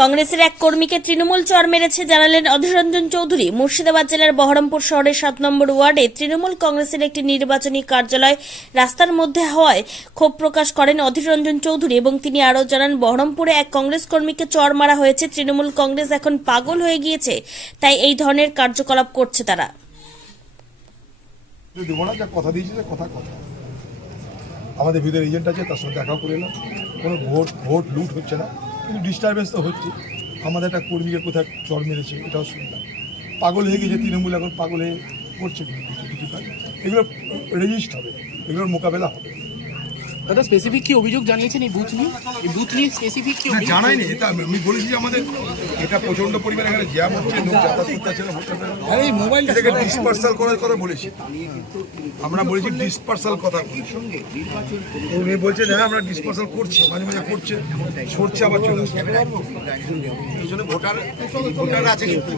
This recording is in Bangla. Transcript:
কংগ্রেসের এক কর্মীকে তৃণমূল চর মেরেছে জানালেন অধীর রঞ্জন চৌধুরী। মুর্শিদাবাদ জেলার বহরমপুর শহরের সাত নম্বর ওয়ার্ডে তৃণমূল কংগ্রেসের একটি নির্বাচনী কার্যালয় রাস্তার মধ্যে হওয়ায় ক্ষোভ প্রকাশ করেন অধীর রঞ্জন চৌধুরী এবং তিনি আরও জানান, বহরমপুরে এক কংগ্রেস কর্মীকে চর মারা হয়েছে, তৃণমূল কংগ্রেস এখন পাগল হয়ে গিয়েছে, তাই এই ধরনের কার্যকলাপ করছে তারা। না কথা কথা কথা। আমাদের ভিতরে এজেন্ট আছে, তার সঙ্গে দেখাও করে এলাম কোনো ভোট ভোট লুট হচ্ছে না। কিন্তু ডিস্টারবেন্স তো হচ্ছে। আমাদের একটা কর্মীকে কোথায় চর মেরেছে, এটাও শুনলাম। পাগল হয়ে গেছে তৃণমূল, এখন পাগল হয়ে করছে। এগুলো রেজিস্ট হবে, এগুলোর মোকাবেলা হবে। দাদা স্পেসিফিক কি অভিযোগ জানিয়েছেন এই বুথ নিয়ে? এই বুথ নিয়ে স্পেসিফিক কি অভিযোগ জানাইনি এটা আমি বলেছি যে আমাদের এটা প্রচণ্ড পরিমাণে এখানে জ্যাম হচ্ছে লোক যাতায়াত করতে পারছে না ভোটাররা। এটাকে ডিসপার্সাল করার কথা বলেছি। আমরা বলেছি ডিসপার্সাল কথা বলেছি। উনি বলছেন হ্যাঁ আমরা ডিসপার্সাল করছি মাঝে মাঝে করছে সরছে আবার চলে আসছে। ভোটার ভোটার আছে কিন্তু।